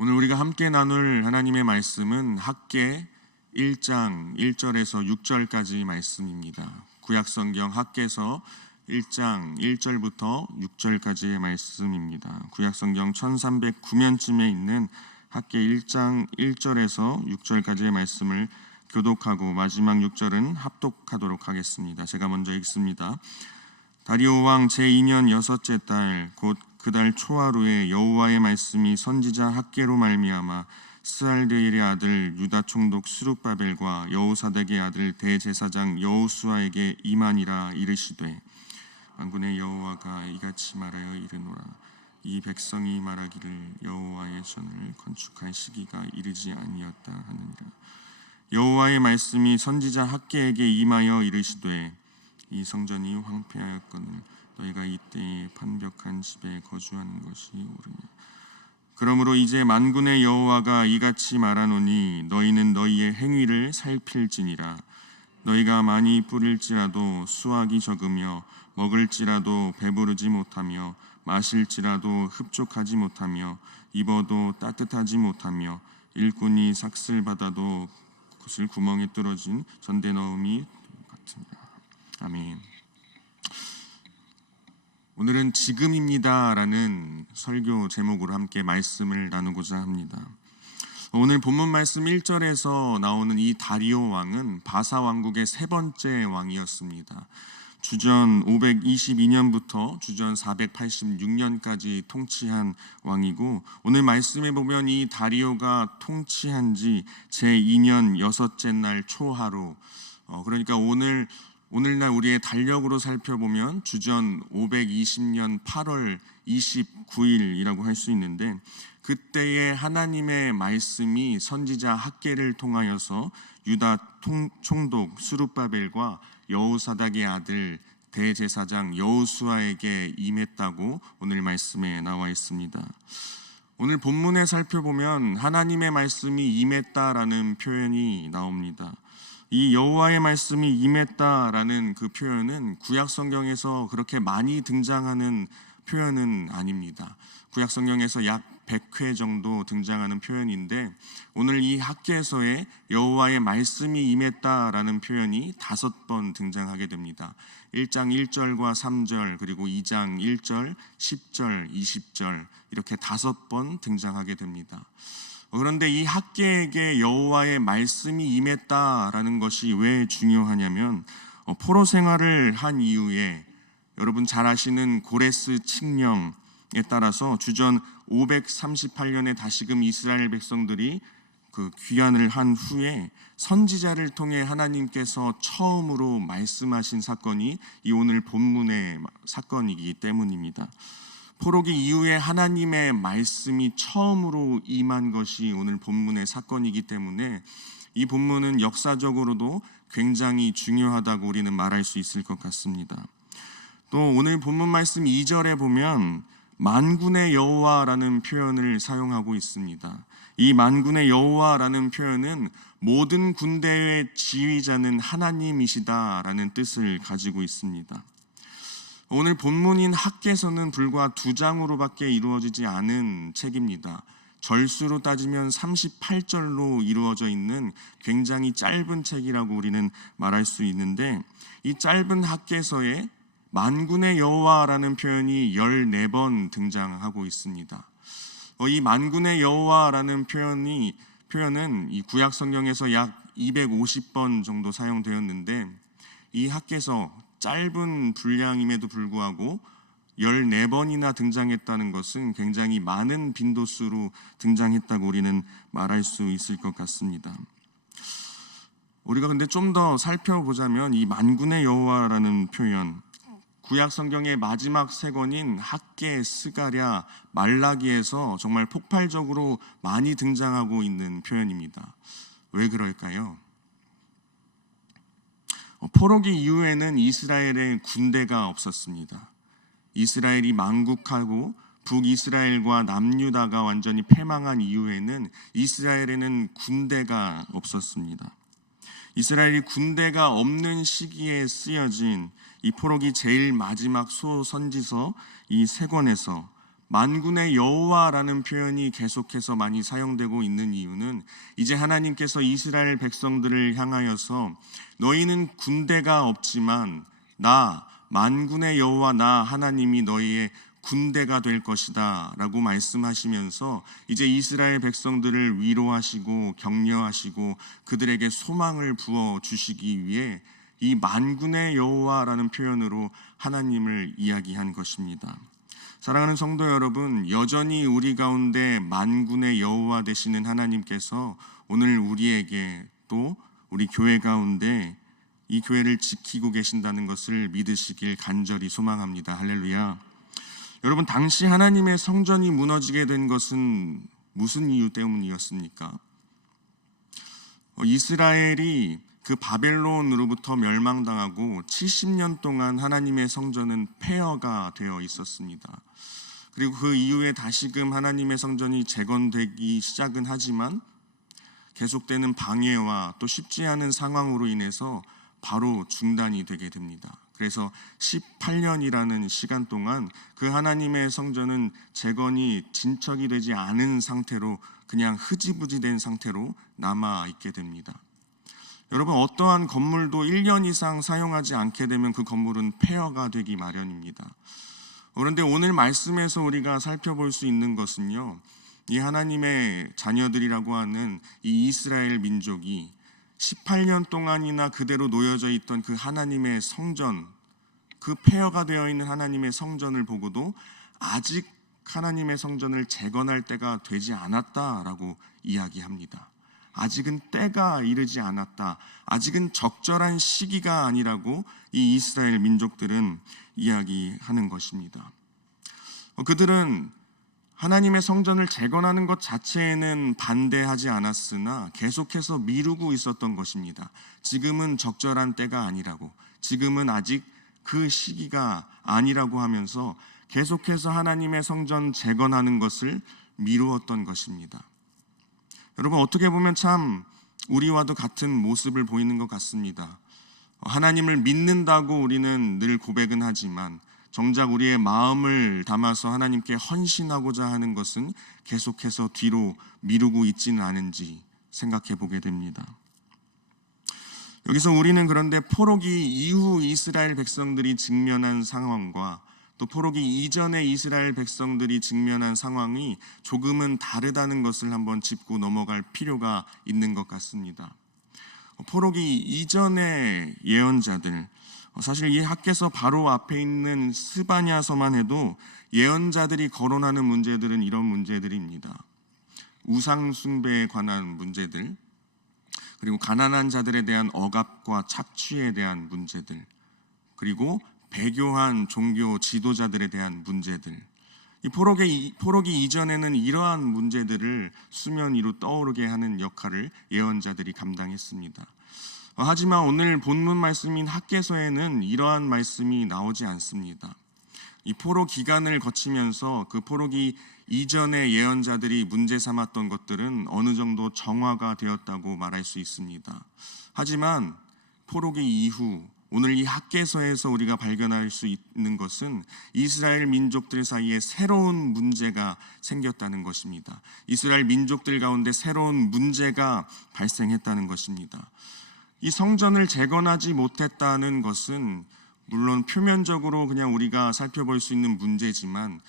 오늘 우리가 함께 나눌 하나님의 말씀은 학개 1장 1절에서 6절까지 말씀입니다. 구약성경 학개서 1장 1절부터 6절까지의 말씀입니다. 구약성경 1309면쯤에 있는 학개 1장 1절에서 6절까지의 말씀을 교독하고 마지막 6절은 합독하도록 하겠습니다. 제가 먼저 읽습니다. 다리오 왕 제2년 여섯째 달 곧 그 달 초하루에 여호와의 말씀이 선지자 학개로 말미암아 스알드엘의 아들 유다 총독 스룹바벨과 여호사닥의 아들 대제사장 여호수아에게 임하니라. 이르시되 만군의 여호와가 이같이 말하여 이르노라. 이 백성이 말하기를 여호와의 전을 건축할 시기가 이르지 아니었다 하느니라. 여호와의 말씀이 선지자 학개에게 임하여 이르시되 이 성전이 황폐하였거늘 너희가 이때에 판벽한 집에 거주하는 것이 옳으냐. 그러므로 이제 만군의 여호와가 이같이 말하노니 너희는 너희의 행위를 살필지니라. 너희가 많이 뿌릴지라도 수확이 적으며 먹을지라도 배부르지 못하며 마실지라도 흡족하지 못하며 입어도 따뜻하지 못하며 일꾼이 삭슬 받아도 그것을 구멍에 뚫어진 전대 넣음이 같으니라. 아멘. 오늘은 지금입니다라는 설교 제목으로 함께 말씀을 나누고자 합니다. 오늘 본문 말씀 1절에서 나오는 이 다리오 왕은 바사 왕국의 세 번째 왕이었습니다. 주전 522년부터 주전 486년까지 통치한 왕이고, 오늘 말씀에 보면 이 다리오가 통치한 지 제2년 여섯째 날 초하루, 그러니까 오늘날 우리의 달력으로 살펴보면 주전 520년 8월 29일이라고 할 수 있는데, 그때의 하나님의 말씀이 선지자 학개를 통하여서 유다 총독 스룹바벨과 여호사닥의 아들 대제사장 여호수아에게 임했다고 오늘 말씀에 나와 있습니다. 오늘 본문에 살펴보면 하나님의 말씀이 임했다라는 표현이 나옵니다. 이 여호와의 말씀이 임했다라는 그 표현은 구약 성경에서 그렇게 많이 등장하는 표현은 아닙니다. 구약 성경에서 약 100회 정도 등장하는 표현인데, 오늘 이 학개서에 여호와의 말씀이 임했다라는 표현이 5번 등장하게 됩니다. 1장 1절과 3절, 그리고 2장 1절, 10절, 20절 이렇게 5번 등장하게 됩니다. 그런데 이 학개에게 여호와의 말씀이 임했다라는 것이 왜 중요하냐면, 포로 생활을 한 이후에 여러분 잘 아시는 고레스 칙령에 따라서 주전 538년에 다시금 이스라엘 백성들이 그 귀환을 한 후에 선지자를 통해 하나님께서 처음으로 말씀하신 사건이 이 오늘 본문의 사건이기 때문입니다. 포로기 이후에 하나님의 말씀이 처음으로 임한 것이 오늘 본문의 사건이기 때문에 이 본문은 역사적으로도 굉장히 중요하다고 우리는 말할 수 있을 것 같습니다. 또 오늘 본문 말씀 2절에 보면 만군의 여호와라는 표현을 사용하고 있습니다. 이 만군의 여호와라는 표현은 모든 군대의 지휘자는 하나님이시다라는 뜻을 가지고 있습니다. 오늘 본문인 학개서는 불과 2장으로밖에 이루어지지 않은 책입니다. 절수로 따지면 38절로 이루어져 있는 굉장히 짧은 책이라고 우리는 말할 수 있는데, 이 짧은 학개서에 만군의 여호와라는 표현이 14번 등장하고 있습니다. 이 만군의 여호와라는 표현은 이 구약 성경에서 약 250번 정도 사용되었는데, 이 학개서 짧은 분량임에도 불구하고 14번이나 등장했다는 것은 굉장히 많은 빈도수로 등장했다고 우리는 말할 수 있을 것 같습니다. 우리가 근데 좀 더 살펴보자면 이 만군의 여호와라는 표현, 구약 성경의 마지막 세 권인 학개, 스가랴, 말라기에서 정말 폭발적으로 많이 등장하고 있는 표현입니다. 왜 그럴까요? 포로기 이후에는 이스라엘에 군대가 없었습니다. 이스라엘이 망국하고 북이스라엘과 남유다가 완전히 패망한 이후에는 이스라엘에는 군대가 없었습니다. 이스라엘이 군대가 없는 시기에 쓰여진 이 포로기 제일 마지막 소선지서 이 세 권에서 만군의 여호와라는 표현이 계속해서 많이 사용되고 있는 이유는 이제 하나님께서 이스라엘 백성들을 향하여서 너희는 군대가 없지만 나 만군의 여호와 나 하나님이 너희의 군대가 될 것이다 라고 말씀하시면서 이제 이스라엘 백성들을 위로하시고 격려하시고 그들에게 소망을 부어주시기 위해 이 만군의 여호와라는 표현으로 하나님을 이야기한 것입니다. 사랑하는 성도 여러분, 여전히 우리 가운데 만군의 여호와 되시는 하나님께서 오늘 우리에게 또 우리 교회 가운데 이 교회를 지키고 계신다는 것을 믿으시길 간절히 소망합니다. 할렐루야. 여러분, 당시 하나님의 성전이 무너지게 된 것은 무슨 이유 때문이었습니까? 이스라엘이 그 바벨론으로부터 멸망당하고 70년 동안 하나님의 성전은 폐허가 되어 있었습니다. 그리고 그 이후에 다시금 하나님의 성전이 재건되기 시작은 하지만 계속되는 방해와 또 쉽지 않은 상황으로 인해서 바로 중단이 되게 됩니다. 그래서 18년이라는 시간 동안 그 하나님의 성전은 재건이 진척이 되지 않은 상태로 그냥 흐지부지 된 상태로 남아있게 됩니다. 여러분, 어떠한 건물도 1년 이상 사용하지 않게 되면 그 건물은 폐허가 되기 마련입니다. 그런데 오늘 말씀에서 우리가 살펴볼 수 있는 것은요, 이 하나님의 자녀들이라고 하는 이 이스라엘 민족이 18년 동안이나 그대로 놓여져 있던 그 하나님의 성전, 그 폐허가 되어 있는 하나님의 성전을 보고도 아직 하나님의 성전을 재건할 때가 되지 않았다라고 이야기합니다. 아직은 때가 이르지 않았다. 아직은 적절한 시기가 아니라고 이 이스라엘 민족들은 이야기하는 것입니다. 그들은 하나님의 성전을 재건하는 것 자체에는 반대하지 않았으나 계속해서 미루고 있었던 것입니다. 지금은 적절한 때가 아니라고, 지금은 아직 그 시기가 아니라고 하면서 계속해서 하나님의 성전 재건하는 것을 미루었던 것입니다. 여러분, 어떻게 보면 참 우리와도 같은 모습을 보이는 것 같습니다. 하나님을 믿는다고 우리는 늘 고백은 하지만 정작 우리의 마음을 담아서 하나님께 헌신하고자 하는 것은 계속해서 뒤로 미루고 있지는 않은지 생각해 보게 됩니다. 여기서 우리는 그런데 포로기 이후 이스라엘 백성들이 직면한 상황과 또 포로기 이전에 이스라엘 백성들이 직면한 상황이 조금은 다르다는 것을 한번 짚고 넘어갈 필요가 있는 것 같습니다. 포로기 이전의 예언자들, 사실 이 학개서 바로 앞에 있는 스바냐서만 해도 예언자들이 거론하는 문제들은 이런 문제들입니다. 우상 숭배에 관한 문제들, 그리고 가난한 자들에 대한 억압과 착취에 대한 문제들, 그리고 배교한 종교 지도자들에 대한 문제들, 이 포로기 이전에는 이러한 문제들을 수면 위로 떠오르게 하는 역할을 예언자들이 감당했습니다. 하지만 오늘 본문 말씀인 학개서에는 이러한 말씀이 나오지 않습니다. 이 포로 기간을 거치면서 그 포로기 이전의 예언자들이 문제 삼았던 것들은 어느 정도 정화가 되었다고 말할 수 있습니다. 하지만 포로기 이후 오늘 이 학개서에서 우리가 발견할 수 있는 것은 이스라엘 민족들 사이에 새로운 문제가 생겼다는 것입니다. 이스라엘 민족들 가운데 새로운 문제가 발생했다는 것입니다. 이 성전을 재건하지 못했다는 것은 물론 표면적으로 그냥 우리가 살펴볼 수 있는 문제지만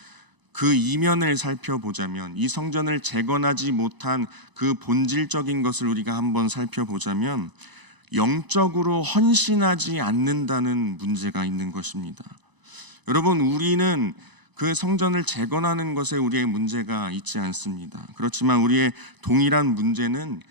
그 이면을 살펴보자면, 이 성전을 재건하지 못한 그 본질적인 것을 우리가 한번 살펴보자면 영적으로 헌신하지 않는다는 문제가 있는 것입니다. 여러분, 우리는 그 성전을 재건하는 것에 우리의 문제가 있지 않습니다. 그렇지만 우리의 동일한 문제는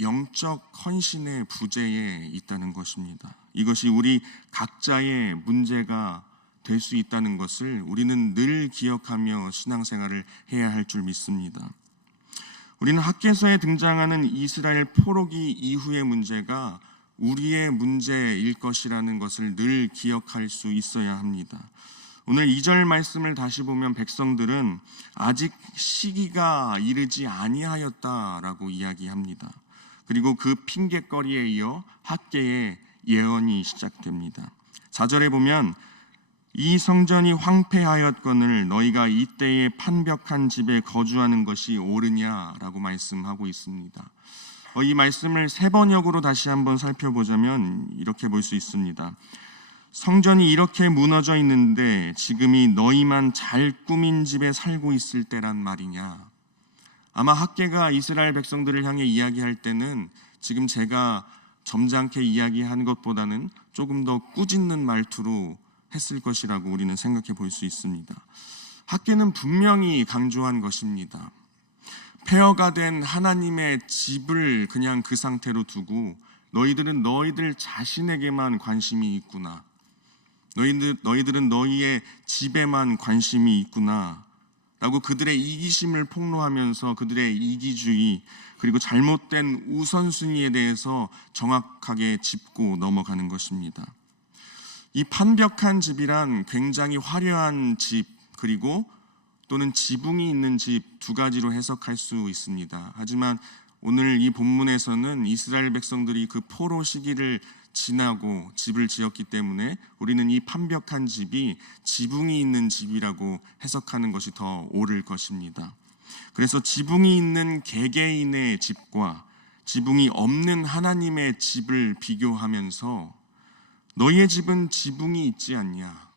영적 헌신의 부재에 있다는 것입니다. 이것이 우리 각자의 문제가 될 수 있다는 것을 우리는 늘 기억하며 신앙생활을 해야 할 줄 믿습니다. 우리는 학개서에 등장하는 이스라엘 포로기 이후의 문제가 우리의 문제일 것이라는 것을 늘 기억할 수 있어야 합니다. 오늘 2절 말씀을 다시 보면 백성들은 아직 시기가 이르지 아니하였다라고 이야기합니다. 그리고 그 핑곗거리에 이어 학개의 예언이 시작됩니다. 4절에 보면 이 성전이 황폐하였거늘 너희가 이때에 판벽한 집에 거주하는 것이 옳으냐라고 말씀하고 있습니다. 이 말씀을 세 번역으로 다시 한번 살펴보자면 이렇게 볼 수 있습니다. 성전이 이렇게 무너져 있는데 지금이 너희만 잘 꾸민 집에 살고 있을 때란 말이냐. 아마 학개가 이스라엘 백성들을 향해 이야기할 때는 지금 제가 점잖게 이야기한 것보다는 조금 더 꾸짖는 말투로 했을 것이라고 우리는 생각해 볼 수 있습니다. 학개는 분명히 강조한 것입니다. 폐허가 된 하나님의 집을 그냥 그 상태로 두고 너희들은 너희들 자신에게만 관심이 있구나. 너희들은 너희의 집에만 관심이 있구나 라고 그들의 이기심을 폭로하면서 그들의 이기주의 그리고 잘못된 우선순위에 대해서 정확하게 짚고 넘어가는 것입니다. 이 판벽한 집이란 굉장히 화려한 집 그리고 또는 지붕이 있는 집 두 가지로 해석할 수 있습니다. 하지만 오늘 이 본문에서는 이스라엘 백성들이 그 포로 시기를 지나고 집을 지었기 때문에 우리는 이 판벽한 집이 지붕이 있는 집이라고 해석하는 것이 더 옳을 것입니다. 그래서 지붕이 있는 개개인의 집과 지붕이 없는 하나님의 집을 비교하면서 너희의 집은 지붕이 있지 않냐.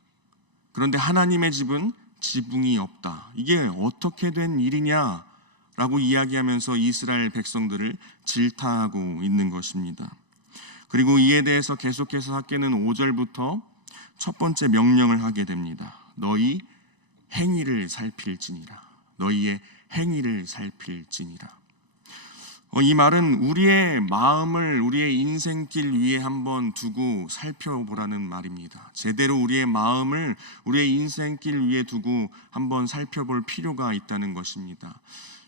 그런데 하나님의 집은 지붕이 없다. 이게 어떻게 된 일이냐라고 이야기하면서 이스라엘 백성들을 질타하고 있는 것입니다. 그리고 이에 대해서 계속해서 학개는 5절부터 첫 번째 명령을 하게 됩니다. 너희 행위를 살필지니라. 너희의 행위를 살필지니라. 이 말은 우리의 마음을 우리의 인생길 위에 한번 두고 살펴보라는 말입니다. 제대로 우리의 마음을 우리의 인생길 위에 두고 한번 살펴볼 필요가 있다는 것입니다.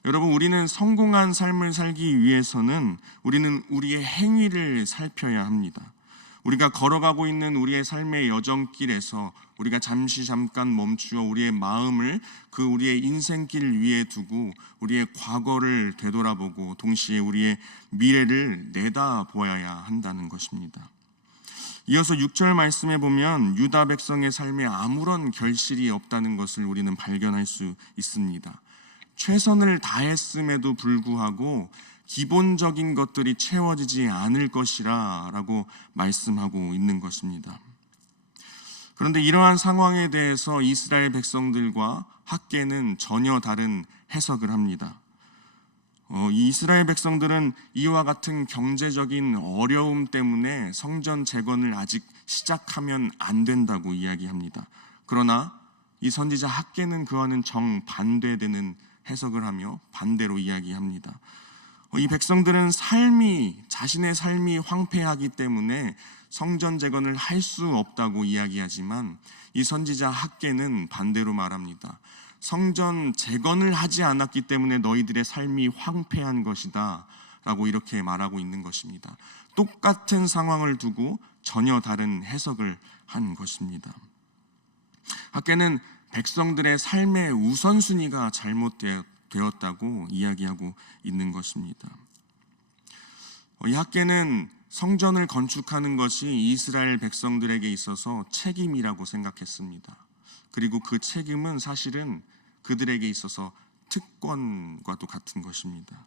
여러분, 우리는 성공한 삶을 살기 위해서는 우리는 우리의 행위를 살펴야 합니다. 우리가 걸어가고 있는 우리의 삶의 여정길에서 우리가 잠깐 멈추어 우리의 마음을 그 우리의 인생길 위에 두고 우리의 과거를 되돌아보고 동시에 우리의 미래를 내다보아야 한다는 것입니다. 이어서 6절 말씀에 보면 유다 백성의 삶에 아무런 결실이 없다는 것을 우리는 발견할 수 있습니다. 최선을 다했음에도 불구하고 기본적인 것들이 채워지지 않을 것이라 라고 말씀하고 있는 것입니다. 그런데 이러한 상황에 대해서 이스라엘 백성들과 학개는 전혀 다른 해석을 합니다. 이스라엘 백성들은 이와 같은 경제적인 어려움 때문에 성전 재건을 아직 시작하면 안 된다고 이야기합니다. 그러나 이 선지자 학개는 그와는 정반대되는 해석을 하며 반대로 이야기합니다. 이 백성들은 자신의 삶이 황폐하기 때문에 성전 재건을 할 수 없다고 이야기하지만 이 선지자 학개는 반대로 말합니다. 성전 재건을 하지 않았기 때문에 너희들의 삶이 황폐한 것이다 라고 이렇게 말하고 있는 것입니다. 똑같은 상황을 두고 전혀 다른 해석을 한 것입니다. 학개는 백성들의 삶의 우선순위가 잘못되었다고 이야기하고 있는 것입니다. 이 학개는 성전을 건축하는 것이 이스라엘 백성들에게 있어서 책임이라고 생각했습니다. 그리고 그 책임은 사실은 그들에게 있어서 특권과도 같은 것입니다.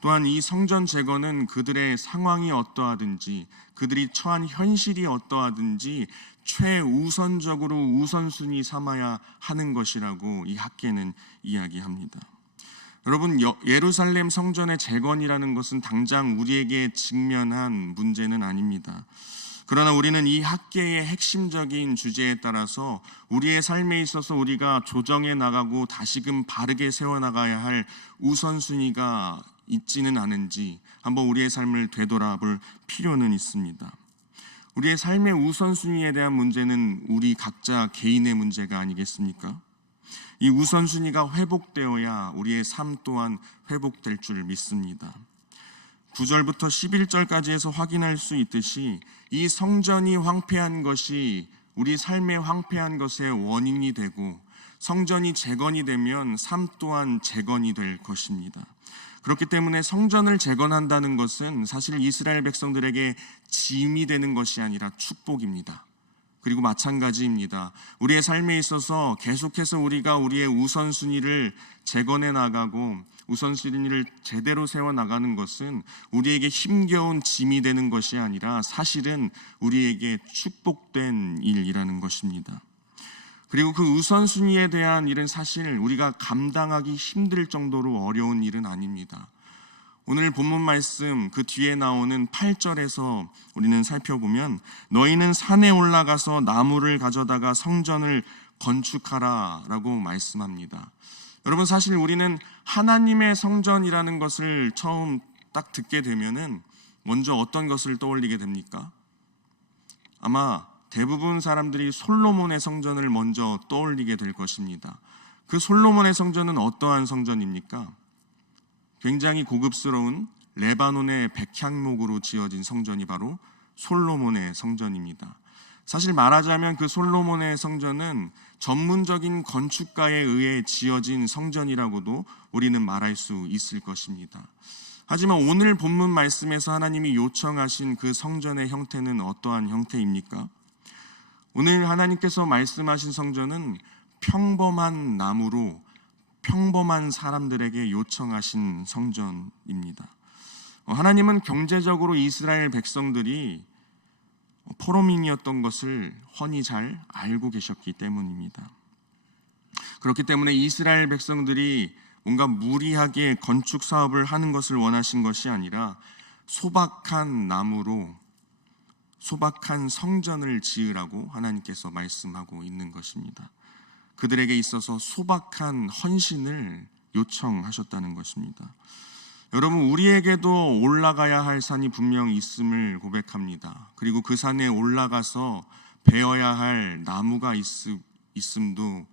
또한 이 성전 재건은 그들의 상황이 어떠하든지 그들이 처한 현실이 어떠하든지 최우선적으로 우선순위 삼아야 하는 것이라고 이 학개는 이야기합니다. 여러분, 예루살렘 성전의 재건이라는 것은 당장 우리에게 직면한 문제는 아닙니다. 그러나 우리는 이 학개의 핵심적인 주제에 따라서 우리의 삶에 있어서 우리가 조정해 나가고 다시금 바르게 세워나가야 할 우선순위가 있지는 않은지 한번 우리의 삶을 되돌아볼 필요는 있습니다. 우리의 삶의 우선순위에 대한 문제는 우리 각자 개인의 문제가 아니겠습니까? 이 우선순위가 회복되어야 우리의 삶 또한 회복될 줄 믿습니다. 9절부터 11절까지에서 확인할 수 있듯이 이 성전이 황폐한 것이 우리 삶의 황폐한 것의 원인이 되고 성전이 재건이 되면 삶 또한 재건이 될 것입니다. 그렇기 때문에 성전을 재건한다는 것은 사실 이스라엘 백성들에게 짐이 되는 것이 아니라 축복입니다. 그리고 마찬가지입니다. 우리의 삶에 있어서 계속해서 우리가 우리의 우선순위를 재건해 나가고 우선순위를 제대로 세워나가는 것은 우리에게 힘겨운 짐이 되는 것이 아니라 사실은 우리에게 축복된 일이라는 것입니다. 그리고 그 우선순위에 대한 일은 사실 우리가 감당하기 힘들 정도로 어려운 일은 아닙니다. 오늘 본문 말씀 그 뒤에 나오는 8절에서 우리는 살펴보면 너희는 산에 올라가서 나무를 가져다가 성전을 건축하라 라고 말씀합니다. 여러분, 사실 우리는 하나님의 성전이라는 것을 처음 딱 듣게 되면은 먼저 어떤 것을 떠올리게 됩니까? 아마 대부분 사람들이 솔로몬의 성전을 먼저 떠올리게 될 것입니다. 그 솔로몬의 성전은 어떠한 성전입니까? 굉장히 고급스러운 레바논의 백향목으로 지어진 성전이 바로 솔로몬의 성전입니다. 사실 말하자면 그 솔로몬의 성전은 전문적인 건축가에 의해 지어진 성전이라고도 우리는 말할 수 있을 것입니다. 하지만 오늘 본문 말씀에서 하나님이 요청하신 그 성전의 형태는 어떠한 형태입니까? 오늘 하나님께서 말씀하신 성전은 평범한 나무로 평범한 사람들에게 요청하신 성전입니다. 하나님은 경제적으로 이스라엘 백성들이 포로민이었던 것을 훤히 잘 알고 계셨기 때문입니다. 그렇기 때문에 이스라엘 백성들이 뭔가 무리하게 건축 사업을 하는 것을 원하신 것이 아니라 소박한 나무로 소박한 성전을 지으라고 하나님께서 말씀하고 있는 것입니다. 그들에게 있어서 소박한 헌신을 요청하셨다는 것입니다. 여러분, 우리에게도 올라가야 할 산이 분명 있음을 고백합니다. 그리고 그 산에 올라가서 베어야 할 나무가 있음도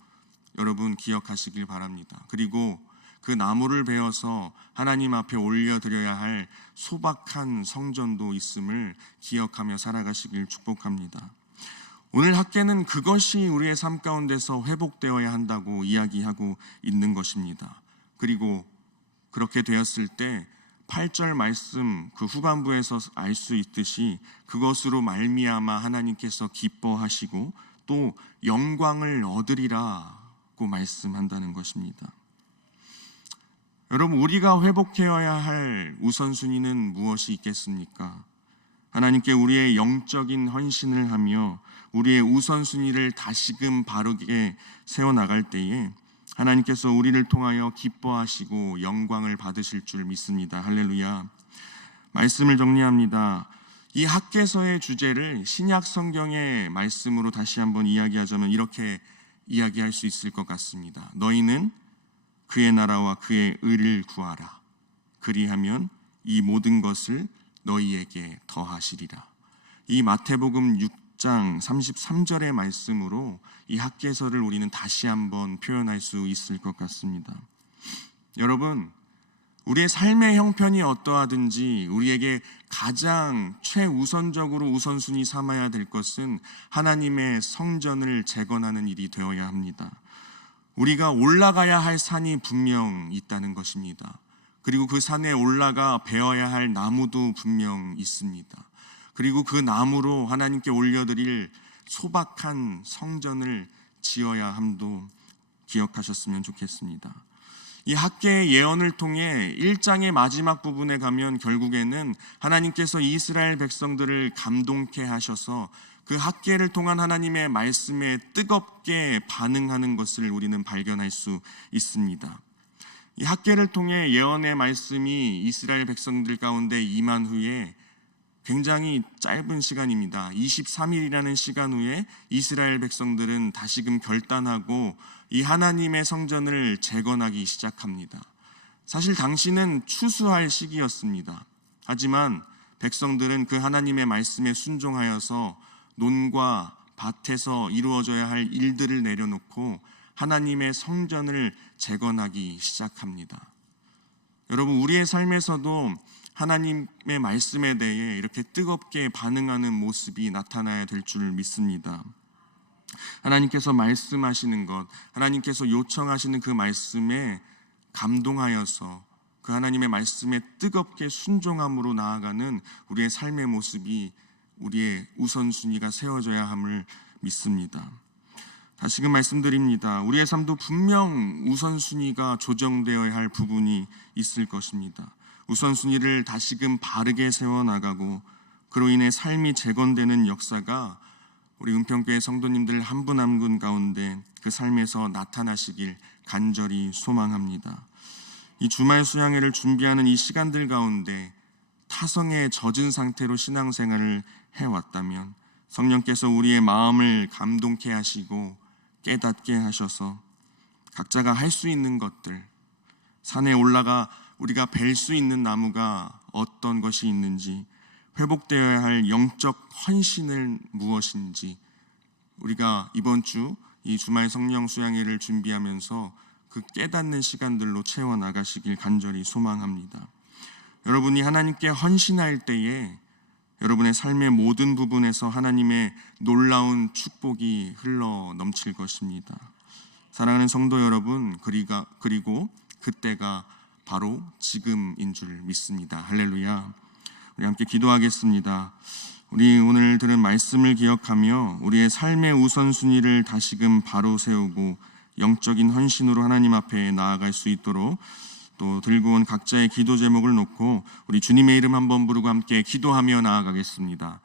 여러분 기억하시길 바랍니다. 그리고 그 나무를 베어서 하나님 앞에 올려드려야 할 소박한 성전도 있음을 기억하며 살아가시길 축복합니다. 오늘 학계는 그것이 우리의 삶 가운데서 회복되어야 한다고 이야기하고 있는 것입니다. 그리고 그렇게 되었을 때 8절 말씀 그 후반부에서 알 수 있듯이 그것으로 말미암아 하나님께서 기뻐하시고 또 영광을 얻으리라고 말씀한다는 것입니다. 여러분, 우리가 회복해야 할 우선순위는 무엇이 있겠습니까? 하나님께 우리의 영적인 헌신을 하며 우리의 우선순위를 다시금 바르게 세워나갈 때에 하나님께서 우리를 통하여 기뻐하시고 영광을 받으실 줄 믿습니다. 할렐루야. 말씀을 정리합니다. 이 학개서의 주제를 신약 성경의 말씀으로 다시 한번 이야기하자면 이렇게 이야기할 수 있을 것 같습니다. 너희는 그의 나라와 그의 의를 구하라. 그리하면 이 모든 것을 너희에게 더하시리라. 이 마태복음 6장 33절의 말씀으로 이 학개서를 우리는 다시 한번 표현할 수 있을 것 같습니다. 여러분, 우리의 삶의 형편이 어떠하든지 우리에게 가장 최우선적으로 우선순위 삼아야 될 것은 하나님의 성전을 재건하는 일이 되어야 합니다. 우리가 올라가야 할 산이 분명 있다는 것입니다. 그리고 그 산에 올라가 베어야 할 나무도 분명 있습니다. 그리고 그 나무로 하나님께 올려드릴 소박한 성전을 지어야 함도 기억하셨으면 좋겠습니다. 이 학개의 예언을 통해 1장의 마지막 부분에 가면 결국에는 하나님께서 이스라엘 백성들을 감동케 하셔서 그 학개를 통한 하나님의 말씀에 뜨겁게 반응하는 것을 우리는 발견할 수 있습니다. 이 학개를 통해 예언의 말씀이 이스라엘 백성들 가운데 임한 후에 굉장히 짧은 시간입니다. 23일이라는 시간 후에 이스라엘 백성들은 다시금 결단하고 이 하나님의 성전을 재건하기 시작합니다. 사실 당시는 추수할 시기였습니다. 하지만 백성들은 그 하나님의 말씀에 순종하여서 논과 밭에서 이루어져야 할 일들을 내려놓고 하나님의 성전을 재건하기 시작합니다. 여러분, 우리의 삶에서도 하나님의 말씀에 대해 이렇게 뜨겁게 반응하는 모습이 나타나야 될 줄 믿습니다. 하나님께서 말씀하시는 것, 하나님께서 요청하시는 그 말씀에 감동하여서 그 하나님의 말씀에 뜨겁게 순종함으로 나아가는 우리의 삶의 모습이 우리의 우선순위가 세워져야 함을 믿습니다. 다시금 말씀드립니다. 우리의 삶도 분명 우선순위가 조정되어야 할 부분이 있을 것입니다. 우선순위를 다시금 바르게 세워나가고 그로 인해 삶이 재건되는 역사가 우리 은평교회 성도님들 한 분 한 분 가운데 그 삶에서 나타나시길 간절히 소망합니다. 이 주말 수양회를 준비하는 이 시간들 가운데 타성에 젖은 상태로 신앙생활을 해왔다면 성령께서 우리의 마음을 감동케 하시고 깨닫게 하셔서 각자가 할 수 있는 것들, 산에 올라가 우리가 벨 수 있는 나무가 어떤 것이 있는지, 회복되어야 할 영적 헌신은 무엇인지 우리가 이번 주 이 주말 성령 수양회를 준비하면서 그 깨닫는 시간들로 채워나가시길 간절히 소망합니다. 여러분이 하나님께 헌신할 때에 여러분의 삶의 모든 부분에서 하나님의 놀라운 축복이 흘러 넘칠 것입니다. 사랑하는 성도 여러분, 그리고 그때가 바로 지금인 줄 믿습니다. 할렐루야. 우리 함께 기도하겠습니다. 우리 오늘 들은 말씀을 기억하며 우리의 삶의 우선순위를 다시금 바로 세우고 영적인 헌신으로 하나님 앞에 나아갈 수 있도록 또 들고 온 각자의 기도 제목을 놓고 우리 주님의 이름 한번 부르고 함께 기도하며 나아가겠습니다.